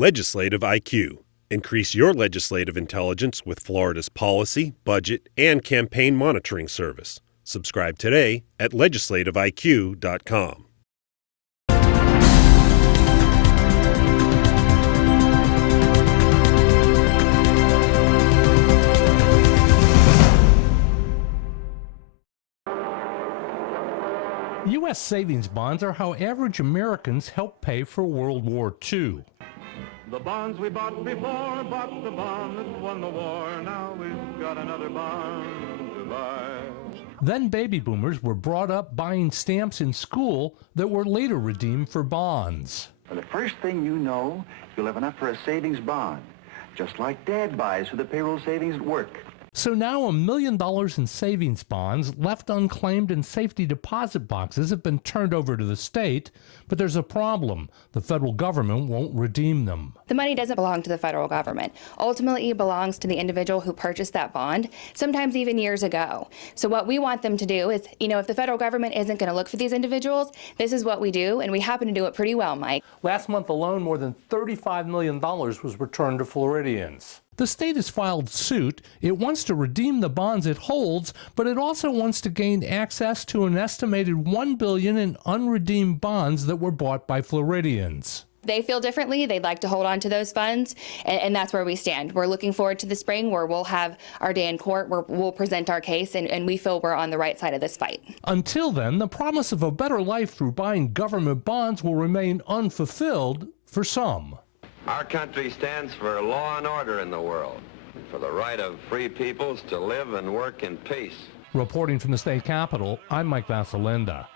Legislative IQ. Increase your legislative intelligence with Florida's policy, budget, and campaign monitoring service. Subscribe today at legislativeiq.com. U.S. savings bonds are how average Americans help pay for World War II. The bonds we bought before bought the bond that won the war. Now we've got another bond to buy. Then baby boomers were brought up buying stamps in school that were later redeemed for bonds. For the first thing you know, you'll have enough for a savings bond, just like Dad buys for the payroll savings at work. So now $1 million in savings bonds left unclaimed in safety deposit boxes have been turned over to the state, but there's a problem. The federal government won't redeem them. The money doesn't belong to the federal government. Ultimately, it belongs to the individual who purchased that bond, sometimes even years ago. So what we want them to do is, if the federal government isn't going to look for these individuals, this is what we do, and we happen to do it pretty well, Mike. Last month alone, more than $35 million was returned to Floridians. The state has filed suit. It wants to redeem the bonds it holds, but it also wants to gain access to an estimated $1 billion in unredeemed bonds that were bought by Floridians. They feel differently. They'd like to hold on to those funds, and that's where we stand. We're looking forward to the spring where we'll have our day in court, where we'll present our case, and we feel we're on the right side of this fight. Until then, the promise of a better life through buying government bonds will remain unfulfilled for some. Our country stands for law and order in the world, for the right of free peoples to live and work in peace. Reporting from the state capitol, I'm Mike Vasalinda.